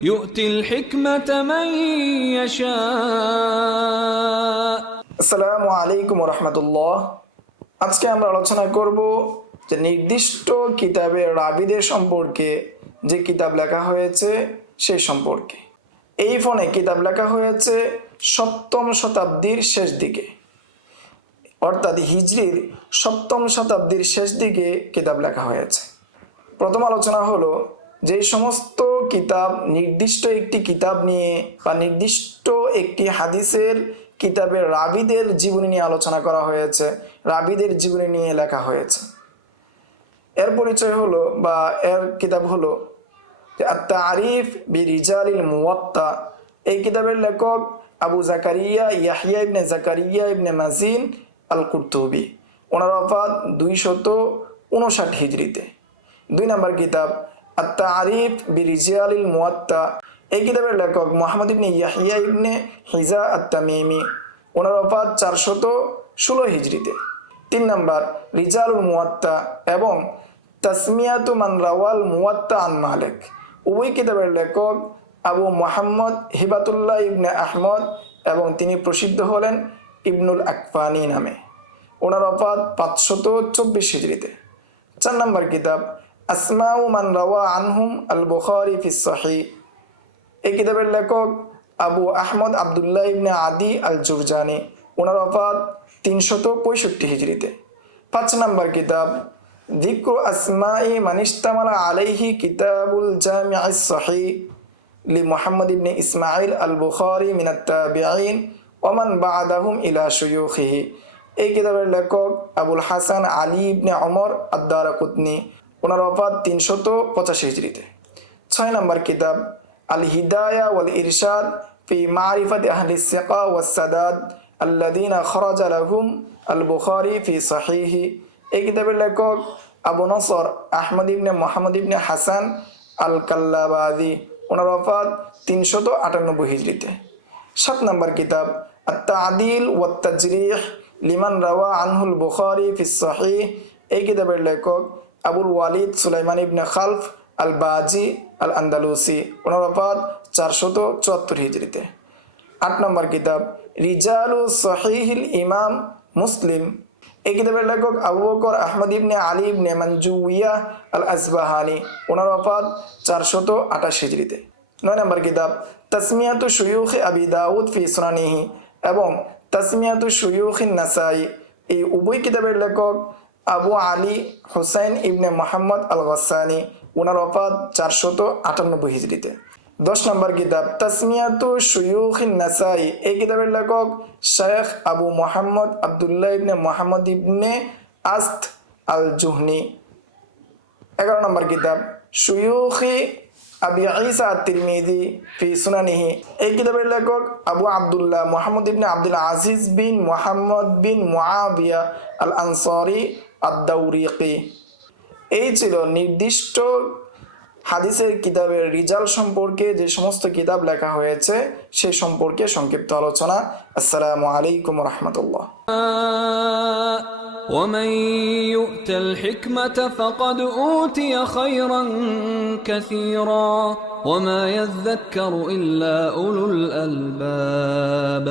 يؤتي الحكمة من يشاء। আসসালামু আলাইকুম রহমতুল্লাহ। আজকে আমরা আলোচনা করব যে নির্দিষ্ট কিতাবের রাবিদের সম্পর্কে, যে কিতাব লেখা হয়েছে সেই সম্পর্কে। এই ফোনে কিতাব লেখা হয়েছে 7ম শতাব্দীর শেষ দিকে, অর্থাৎ হিজরির 7ম শতাব্দীর শেষ দিকে কিতাব লেখা হয়েছে। প্রথম আলোচনা হলো যে সমস্ত কিতাব নির্দিষ্ট একটি কিতাব নিয়ে বা নির্দিষ্ট একটি হাদিসের কিতাবের রাবিদের জীবনী নিয়ে আলোচনা করা হয়েছে, রাবিদের জীবনী নিয়ে লেখা হয়েছে। এর পরিচয় হলো বা এর কিতাব হলো আত-তারিফ বিরিজালিল মুওয়াত্তা। এই কিতাবের লেখক আবু জাকারিয়া ইয়াহইয়া ইবনে জাকারিয়া ইবনে মাজিন আল কুরতুবী। ওনার ওফাত 259 হিজরিতে। 2 নম্বর কিতাব আত-তারিফ বিরিজালিল মুওয়াত্তা। এই কিতাবের লেখক মুহাম্মদ ইবনে ইয়াহইয়া ইবনে হিজা আত-তামিমি। ওনার ওফাত 416 হিজরিতে। 3 নম্বর রিজালুল মুওয়াত্তা এবং তাসমিয়াতু মান রাওয়াল মুওয়াত্তা আন মালিক। উভয় কিতাবের লেখক আবু মুহাম্মদ হিবাতুল্লাহ ইবনে আহমদ এবং তিনি প্রসিদ্ধ হলেন ইবনুল আকফানি নামে। ওনার ওফাত 524 হিজরিতে। 4 নম্বর কিতাব আসমাউ মান রাওয়া আনহুম আল বুখারী ফিস সহিহ। এই কিতাবের লেখক আবু আহমদ আবদুল্লাহ ইবনে আদি আল জুরজানি। ওনার ওফাত 365 হিজরিতে। 5 নম্বর কিতাব যিকরু আসমাই মান ইশতামালা আলাইহি কিতাবুল জামিউস সহিহ লি মুহাম্মদ ইবনে ইসমাঈল আল বুখারী মিনাত তাবিঈন ওয়া মান বা'দাহুম ইলা শুয়ুখিহি। এই কিতাবের লেখক আবুল হাসান আলী ইবনে ওমর আদ-দারাকুতনি। ওনার ওফাত 385 হিজরিতে। 6 নম্বর কিতাব আল হিদায়া ওয়াল ইরশাদ ফি মারিফাতি আহলি সিকা ওয়াস সাদাদ আল্লাযীনা খরাজা লাহুম আল বুখারী ফি সহিহি। এই কিতাবের লেখক আবু নসর আহমদ ইবনে মুহাম্মদ ইবনে হাসান আল কাল্লাবাযী। ওনার ওফাত 398 হিজরিতে। 7 নম্বর কিতাব আত-তা'দীল ওয়াত তাজরিহ লিমান রাওয়া আনহুল বুখারী ফিস সহিহ। এই কিতাবের লেখক আবুল ওয়ালিদ সুলাইমান ইবনে খালফ আল বাজি আল আন্দালুসি। ওনার ওফাত 474 হিজরিতে। 8 নম্বর কিতাব রিজালু সহিহিল ইমাম মুসলিম। এই কিতাবের লেখক আবু বকর আহমদ ইবনে আলী ইবনে মানজুইয়া আল আসবাহানি। ওনার ওফাত 428 হিজরিতে। 9 নম্বর কিতাব তাসমিয়াতু শুয়ুখ আবি দাউদ ফি সুনানিহি এবং তাসমিয়াতু শুয়ুখিন নাসাই। এই উভয় কিতাবের লেখক আবু আলী হুসাইন ইবনে মুহাম্মদ আল গাসসানি। ওনার ওফাত 498 হিজরিতে। 10 নম্বর কিতাব তাসমিয়াতু শুয়ুখিন নাসাই। এই কিতাবের লেখক শেখ আবু মুহাম্মদ আবদুল্লাহ ইবনে মুহাম্মদ ইবনে আস্ত আল জুহনি। 11 নম্বর কিতাব শুয়ুখি আবি ঈসা আত-তিরমিজি ফি সুনানিহি। এই কিতাবের লেখক আবু আবদুল্লাহ মুহাম্মদ ইবনে আব্দুল আজিজ বিন মুহাম্মদ বিন মুআবিয়া আল আনসারি আদ-দাওরিকি। এই ছিল নির্দিষ্ট হাদিসের কিতাবের রিজাল সম্পর্কে যে সমস্ত কিতাব লেখা হয়েছে সে সম্পর্কে সংক্ষিপ্ত আলোচনা। আসসালামু আলাইকুম রহমতুল্লাহ। ومن يؤت الحكمة فقد أوتي خيرا كثيرا وما يذكر إلا أولو الألباب